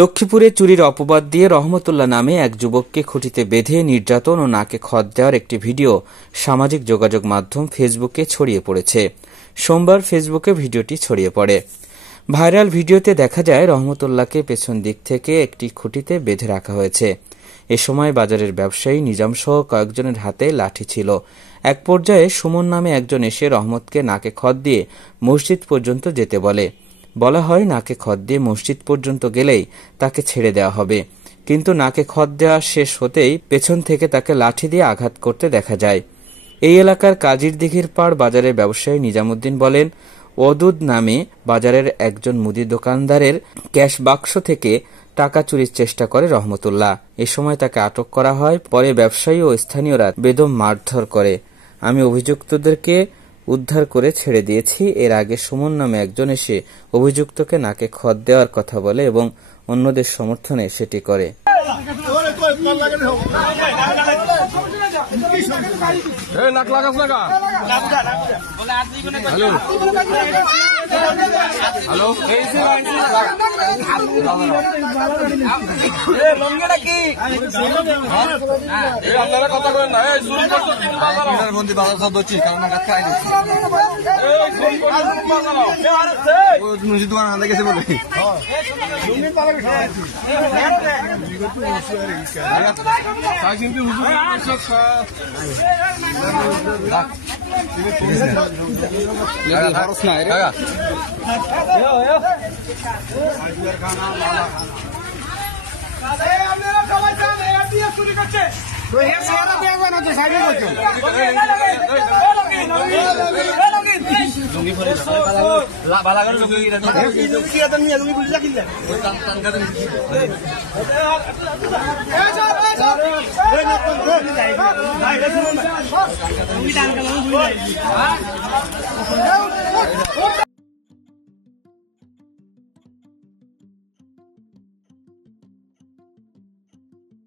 লক্ষ্মীপুরে চুরির অপবাদ দিয়ে রহমতুল্লাহ নামে এক যুবককে খুঁটিতে বেঁধে নির্যাতন ও নাকে খত দেওয়ার একটি ভিডিও সামাজিক যোগাযোগ মাধ্যম ফেসবুকে ছড়িয়ে পড়েছে। সোমবার ফেসবুকে ভিডিওটি ছড়িয়ে পড়ে। ভাইরাল ভিডিওতে দেখা যায় রহমতুল্লাহকে পেছন দিক থেকে একটি খুঁটিতে বেঁধে রাখা হয়েছে। এ সময় বাজারের ব্যবসায়ী নিজাম সহ কয়েকজনের হাতে লাঠি ছিল। এক পর্যায়ে সুমন নামে একজন এসে রহমতকে নাকে খত দিয়ে মসজিদ পর্যন্ত যেতে বলা হয় নাকে খত দিয়ে মসজিদ পর্যন্ত গেলেই তাকে ছেড়ে দেওয়া হবে, কিন্তু নাকে খত দেওয়া শেষ হতেই পেছন থেকে তাকে লাঠি দিয়ে আঘাত করতে দেখা যায়। এই এলাকার কাজির দিঘির পাড় বাজারের ব্যবসায়ী নিজামুদ্দিন বলেন, ওদুদ নামে বাজারের একজন মুদি দোকানদারের ক্যাশ বাক্স থেকে টাকা চুরির চেষ্টা করে রহমতুল্লাহ। এ সময় তাকে আটক করা হয়। পরে ব্যবসায়ী ও স্থানীয়রা বেদম মারধর করে। আমি অভিযুক্তদেরকে উদ্ধার করে ছেড়ে দিয়েছি। এর আগে সুমন নামে একজন এসে অভিযুক্তকে নাকে খত দেওয়ার কথা বলে এবং অন্যদের সমর্থনে সেটি করে।